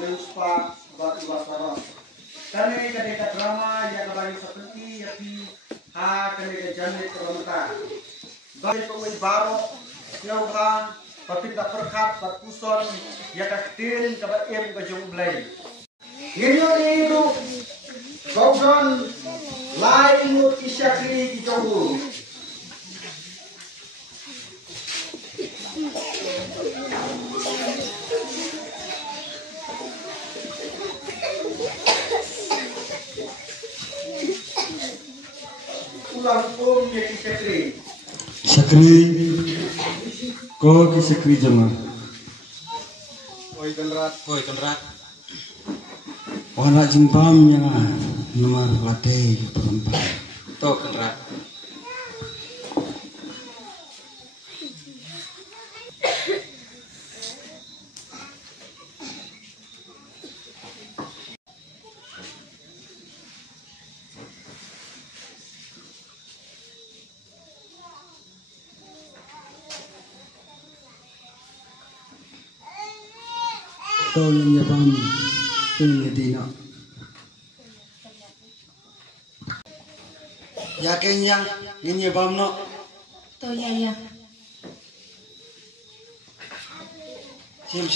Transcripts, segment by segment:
Meluspa batu basara. Kami kadeka drama yang kembali seperti yapi ha kami janji keromta. Bagi pemain baru nyauhan papita perkat patpuson ya kaktin kabat em kajung belai. Ini itu kausan lain mut isyakri kijauh. Sakri, kau ke sakri jema. Oi kenrat. Wana jimpam yang nomor latih perempat. Tuh kenrat. Kau yang jepam, ini dina. Yakin yang ini jepam no. Tuh ya. Sim.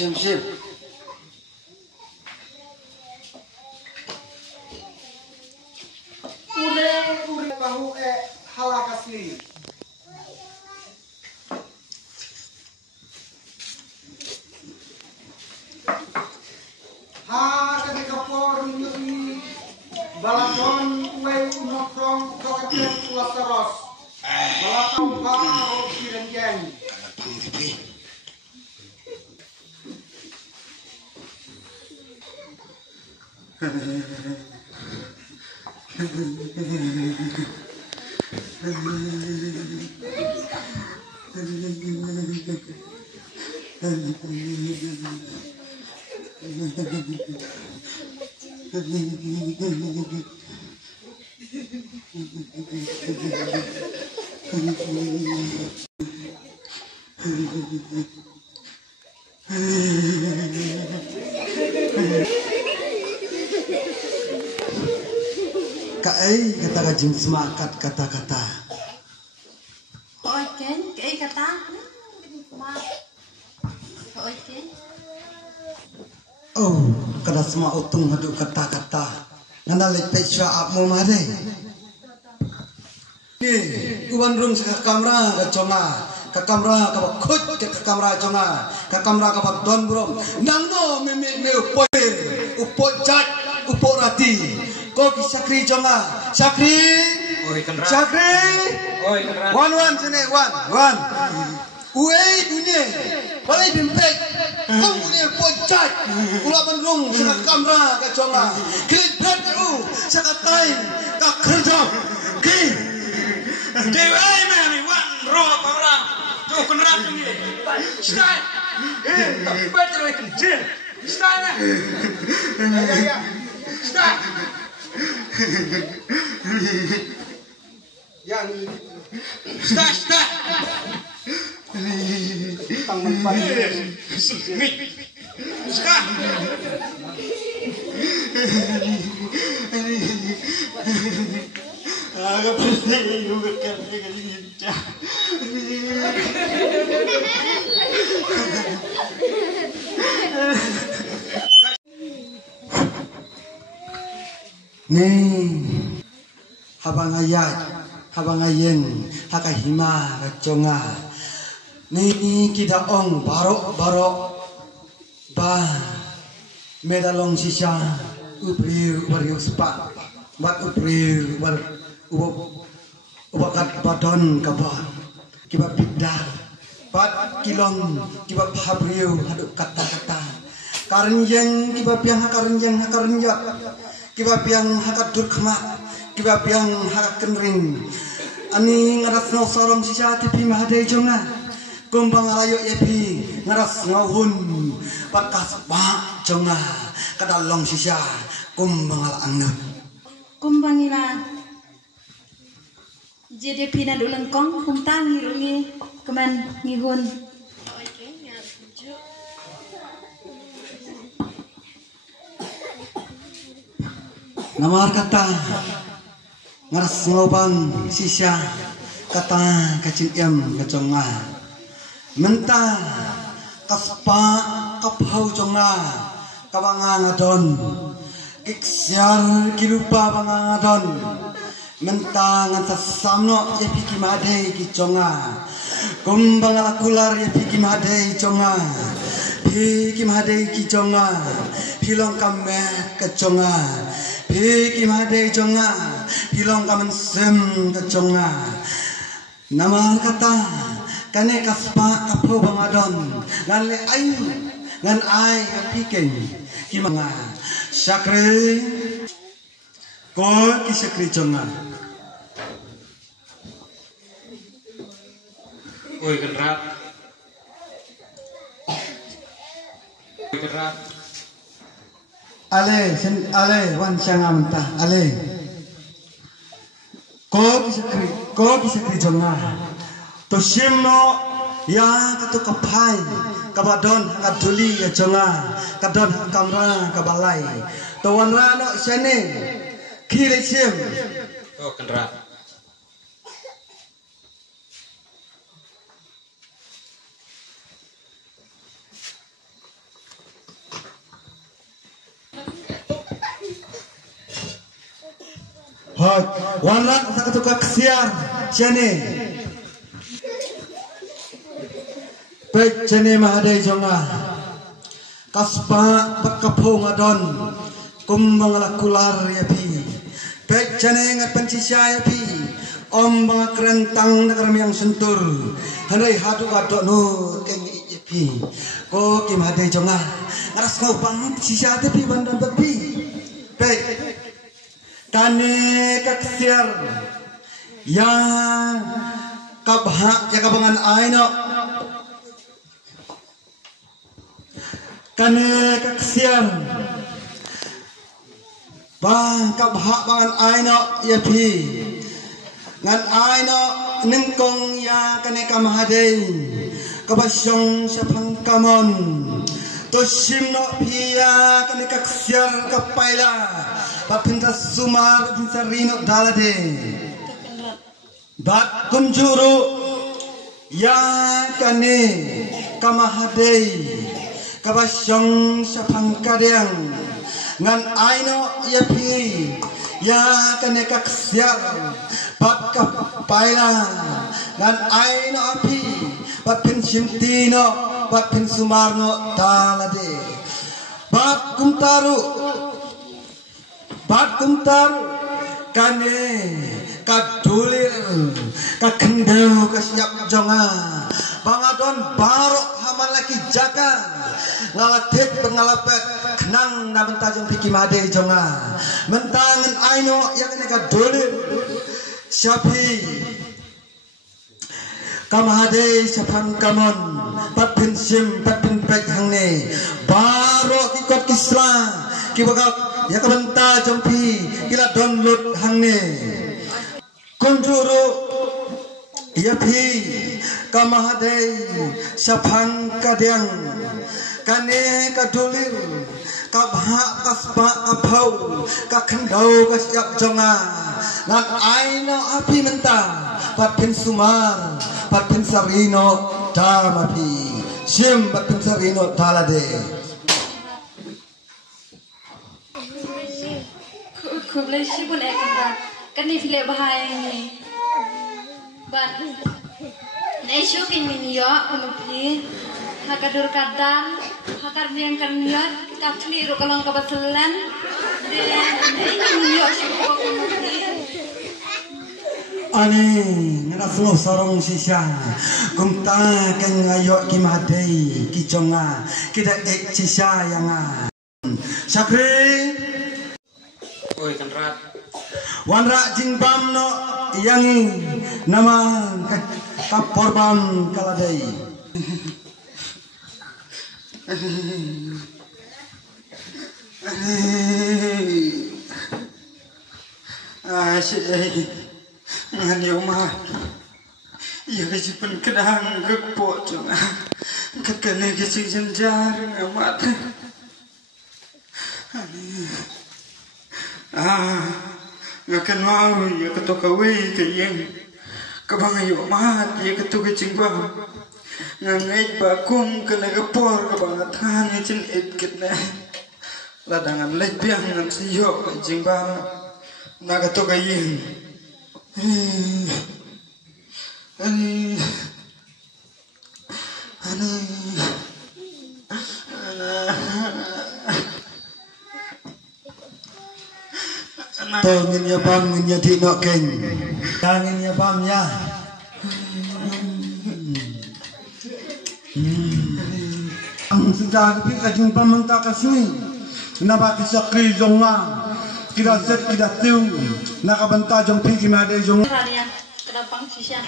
Ure bahu halakasli. Kami kapor ini balakon uai nokrong kokatnya lasaros. Balakon baru kirenjeng. Kai kata kajing semangat kata-kata. Oi ken, kai kata. Oi ken. Oh, kada semua utung haduk kata-kata. Nanda lepet sya apmu mare. Ni, uban rung sa kamera ka chonga. Ka kamera ka bakut ke kamera chonga. Ka kamera ka don brom. Nang no me upo jat upo rati. Ko ki sakri chonga. Sakri. Oi kenrat. Sakri. Oi kenrat. One sini one. Uei dunia. Balai bimpek. Kau dunia pojat. Ulah bandung sa kamera ka chonga. Kilit berat sa katain ka kerja. Ki. Dewa mami wan roh orang. Tuh kenrat ini. Stay. Better we can chill. Stay na. Ya. Stay. Yang Stay. tangan pada Stay. Agak penting juga kan kalinya. Nih, habang ayat, habang ayen, hakahima raconga. Nih kita ong barok ba medalong sisa upri wariu spa, bat upri war ubakat badon kabar, kiba pidal, bat kilong kiba habriu haduk kata-kata, karenjeng kiba piang hakarenjeng hakarenjak. Kiba piang hakat durkma, kiba piang hakat kenring. Ani ngaras no sorong sisa tipi mahade jonga. Kumbang alayo epi ngaras ngawun patkas pak jonga. Kadalong sisa kumbang ala anggap. Kumbang ila. Jadi pina dulang kong kumtang ngirungi keman ngihun. Namar kata ngaras ngobang sisya kata kacin em kaconga mentah kaspa kaphau conga kabangangadon kiksiar kilupa bangangadon mentang ngan sasamno ya piki made ki conga kumbang alakular ya piki made conga piki made ki conga pilong kame ke conga piki made conga pilong kamen sem ke conga nama kata kane kaspa kapo bangadon ngan le ai ngan ai piken kimanga sakre ko ki sakre conga Oi gerak. Oi gerak. Ale wan sanga mentah ale ko ki sakre conga to simno ya katu kapai kabadon kaduli ya conga kadon kamra kabalai to wanra no sene kire sim Oh gerak. hot wanra katu kaksiar sene pek sene mahadai jonga kaspa pakapo ngadon kumbang lakular ya pi pek sene ngat pencisya ya pi om bang kerentang negara yang sentur handai hadu gadok no keng ya pi ko kim hadai jonga ngaras kau bang sisa ya pi bandam pi pek tane kaksiar yang kabha ya kabangan aino kane kaksian bang kabha bangan aino ya pi ngan aino ningkong ya kane kamahadei kabasyong sapang kamon to simno pia kane kaksian kapaila papinta sumar pinsarino dalade bat kunjuru ya kane kamahadei kabasyong sapang kadang ngan aino ya pi ya kane kaksiar pat kapaila ngan aino api pat pin simtino pat pin sumarno talade bat kumtaru kane kadulir kakendau kasiap jonga bangadon barok haman laki jaga ngalatit pengalapet kenang na bentajong piki made jonga mentangan aino yang kene kadulir siapi kamahade siapang kamon patpin sim patpin pek hangne barok ikot kisla kibagak ya kabenta jompi kila download hangne kunjuru ya pi kamahadei sapang kadang kane kadulir kabha kaspa kapau kakendau kasyap jonga ngan aino api mentah patpin sumar patpin sarino damapi sim patpin sarino talade Kublai sibun ekan kan ni file bahaya ni. Ban. Nei syupin minyo kemudian hakadur kadan hakar yang kerniat kakli ro kalong kabatulan dan minyo syupo kemudian ani ngana flow sarong sisya kumta kan ngayo kimadei kiconga kita ek sisya yang sakre Oi gerak. wanra jingbam no yang nama kaporbam kaladei Asyik ngani rumah. Ya kesipan kedang kepok cuma kekene kesik jenjar ngamat. ngakan mau ya ketok kawe kayeng kabang ayo mat ya ketok cingba ngangai bakum kena gepor kabang tan ngecin kitna ladangan lek biang ngan siyo cingba na ketok kayeng Tongin ya bang menjadi nok keng, tangin ya bang ya. Ang sudah tapi kajung pamenta kasih, napa kisah krizonga, kita set kita tiu, nakabenta jong pigi made jong. Rania, kenapa sisya?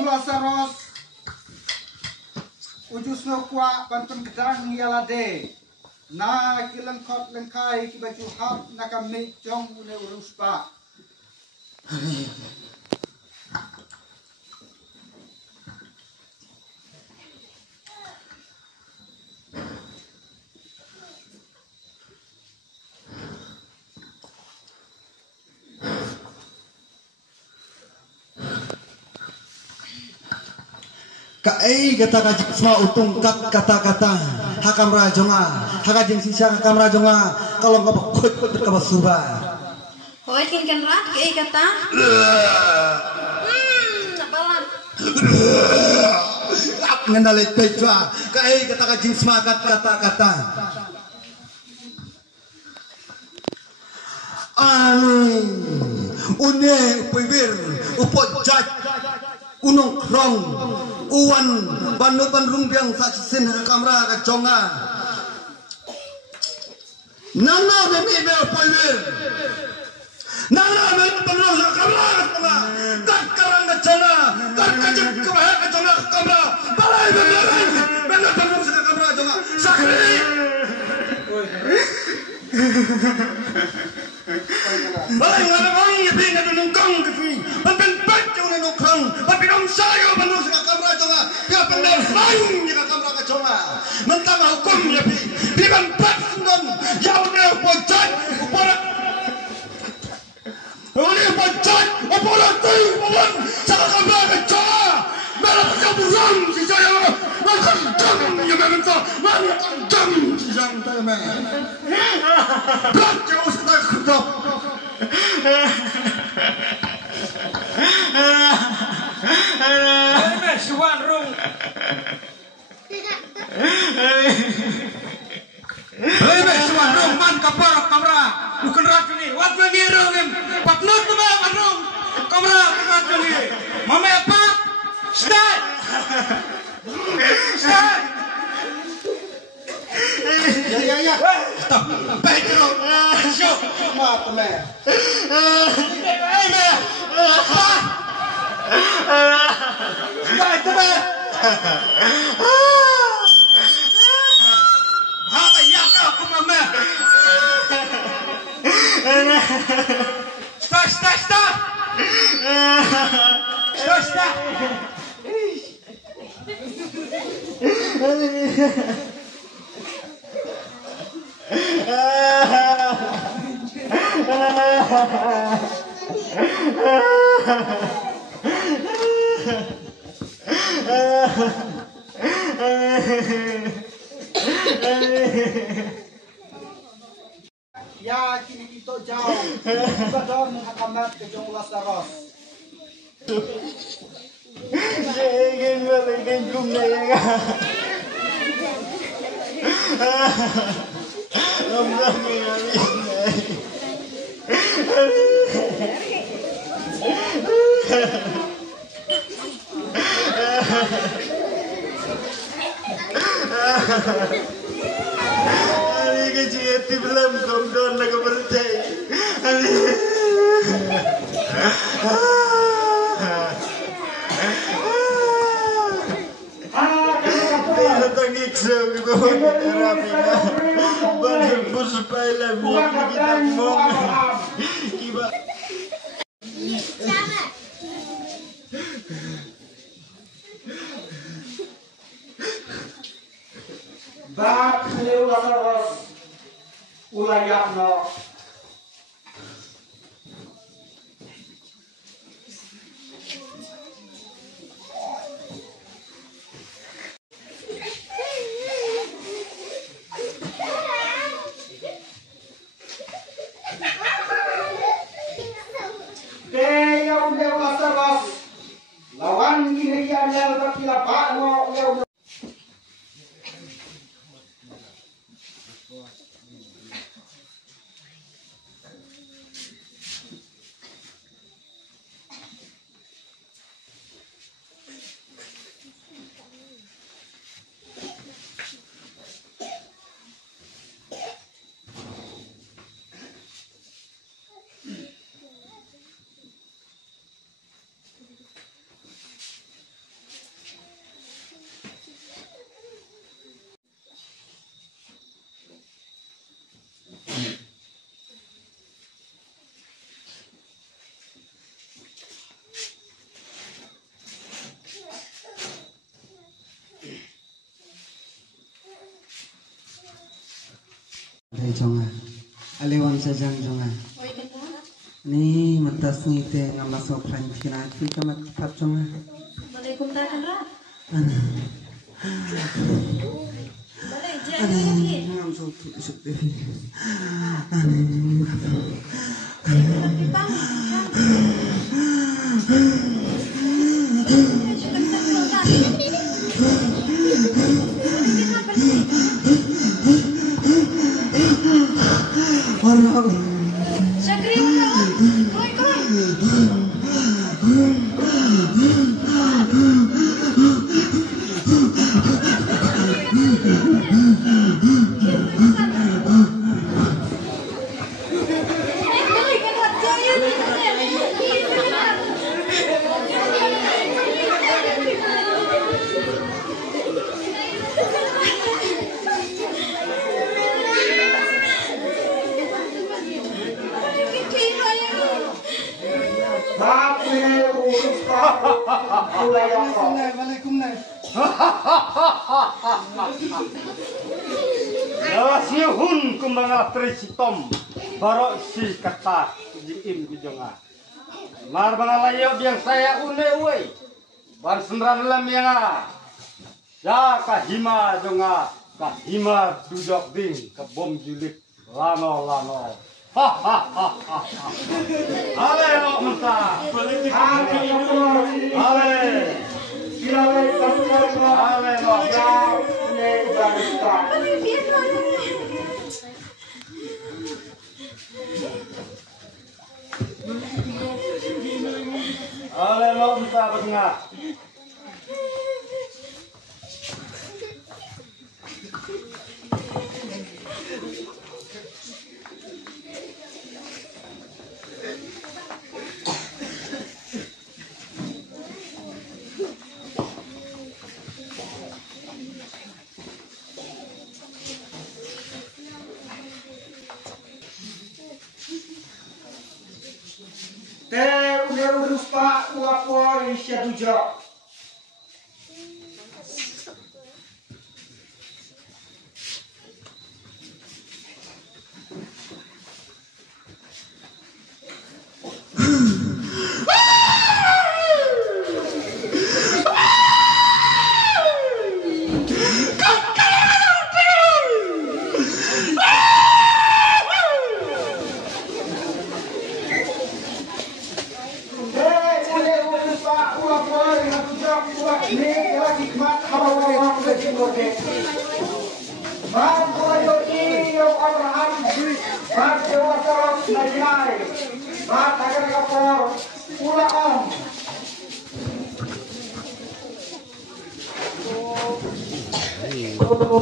Ulas saros ujusno kuat banten gedang yalade. Na kilengkot lengkai ki baju hap na kami jong ule urus pa. Kai kata kajik semua utung kata-kata hakam rajonga hakajing sisa hakam rajonga kalau nggak kau suba. Hoi kan rat kai kata. Napalan. Ap ngendalit petra kai kata kajing semua kata-kata. Une pibir upot jaj unong krong uwan banu bandrung biang saksin kamera kaconga nana bemi be pibir nana be bandrung kamera kaconga tak karang kaconga tak kajak kebaya kaconga kamera balai bener bandrung kamera kaconga sakri balai ngana bang yepi ngana nungkang kefi banten baca una nungkang tapi dom sayo bandung sa kamera jonga ya bener lain ya kamera kaconga mentang hukum yepi biban bat sundon ya udah pojat upara oleh pojat upara tuh upara sa kamera kaconga mera pakaburan si saya makan jam ya memento makan jam si jam tayo me baca usah khudop Suan rung. Hei, suan rung man kapar kamera bukan rat ni wat lagi rung patnut tu bang rung kamera rat ni mama apa start Ya. stop baik rung show Maaf me. baik tu bang apa yang aku mama stop Ya kini kita jauh. Kita dong menghakamat ke jong ulas saros. Ingin balikin kumnaya. Amra mengalih. Hari kecil belum komdon nak bertai. Tangik sebi bawa terapi na, banyak puspai lagi kita mau kiba. Bab sini ulas saros. Ulayakno Đây chồng à, Alewan sajang chồng à. Oi kan rat. Ni matas ni te ngamas mo friend kina fi kamat pat chong à. Assalamualaikum ta kan rat. Ana. Boleh jadi lagi. Ngam so suk te. Bang. Warna Syakri koi koi. Boleh kan rat jaya ni. Sihun kumbanga trisitom barok si kata jiim kujonga. Mar bangalayo biang saya une uwe. Ban sendran lam yanga. Ya kahima jonga kahima dudok ding kebom julik lano. Ale lo menta. Ale. Ale lo. Ale lo menta betengah. urus pak uapoi siadujak.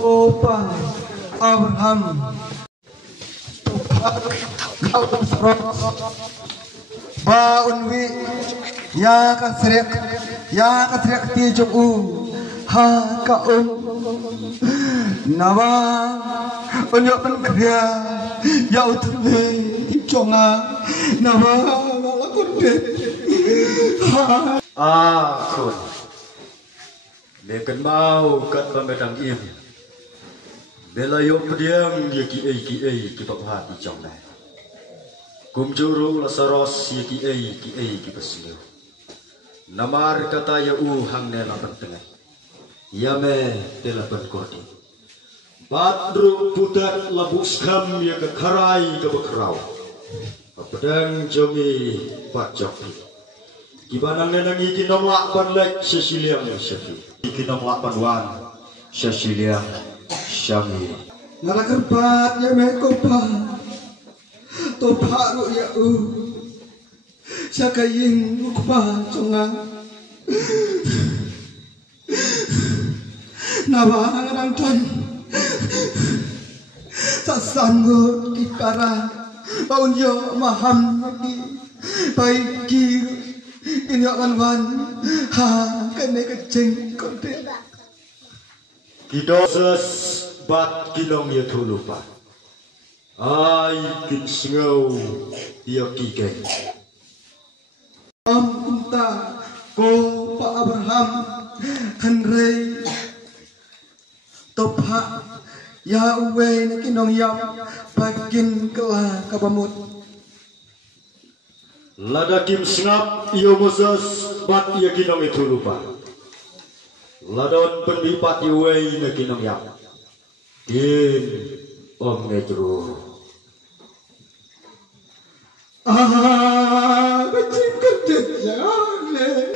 Opa Abraham Baunwi ya kasrek tijuku ha kaum nawa onyo penkria ya utwe iconga nawa wala kunde Akun Lekan mau kat pamedang im Belayo pediam dia ki papahat di jong nai Kumjuru lasaros ya ki pasmiu Namar kata ya hang ne la tengah Yame telapan kodi Badru putat labus kam ya ke karai ke bekrau Pedang jomi pat joki Kibanang nenangi kinong lakban lek sesiliang syafi kinong lakban wan sesiliang syami Nalakerbat ya mekopa topa ru ya Sakaying ukpa conga Nawang rangton Sasanggo kipara Paunyo maham Baiki Ini akan wan ha kene kecing konte Kidoses bat kilong ya tulupa Ai kin singau dia kike Unta ko pa Abraham Henry Topa Ya uwe na kinong yam bagin kelah kabamut. Lada kim sengap iyo Moses bat iya kinong itu lupa. Ladon penlipat iwe na kinong yam. Kim om netru. Kecil kedit jangan.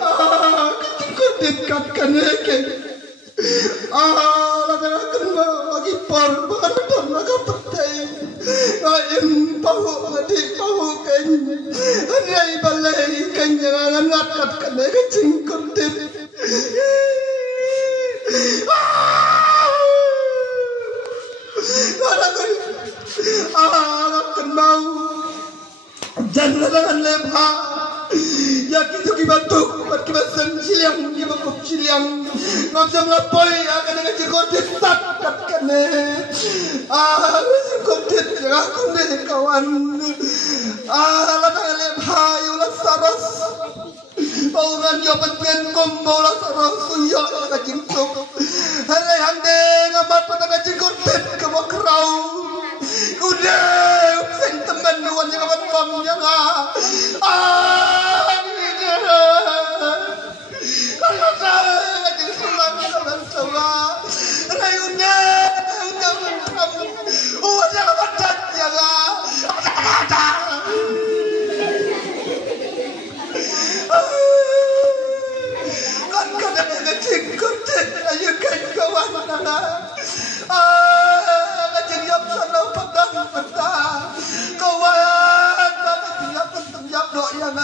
Kecil kedit kan lagi. Lada akan bagi par badan naga petai. Ayam pahu ngadi pahu kan. Anai balai kan jangan ngakat kan kecil kedit. Akan mau jangan lebah ya gitu kibatuk bat kibasan siang kibakup siang ngomong lapoi akan dengan jikotit tak kene jikotit aku deh kawan ladang lebah yulah saras bauran jabat pian kombola saras suya kacing tuk hari hande ngamat pada jikotit kebakrau udah teman nuan yang amat komnya kalau saya jadi sulam sama rayunya jangan badan jangan kan kadang ngecing konten ayo kan kawan ngecing yap sana petang kawan petang yap dok yang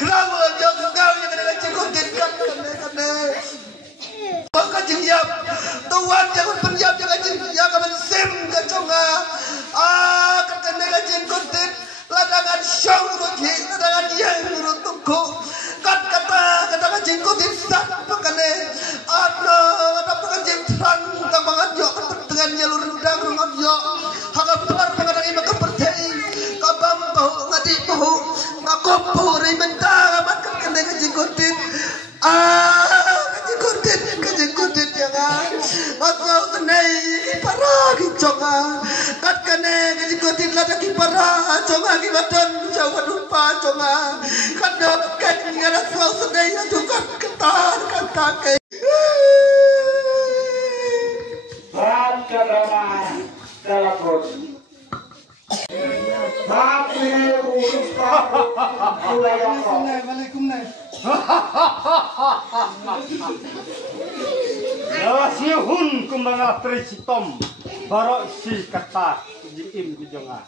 kenapa yang kau yang ngecing konten kan ngecing yap tuan jangan penjap jangan ngecing yang kapan sim keconga kata ngecing konten ladangan show rugi ladangan yang rutuku kata ngecing konten sak pakane ada pengajian terang tentang pengajo dengan jalur udang pengajo hagap tebar pengadang ima kepercai kabam bahu ngadi bahu ngakopu rai mentang amat kene ngecing konten ngecing konten jangan makau kenai parah kiconga kat kene ngecing konten ladaki parah conga kibadan jauh lupa conga kadang kan ngara suau sedai adukan ketar kata Barat drama Galakot. Bape urus Kulayako. Lawas nyuhun kumbangal prisitom barok si kata jiim kujonga.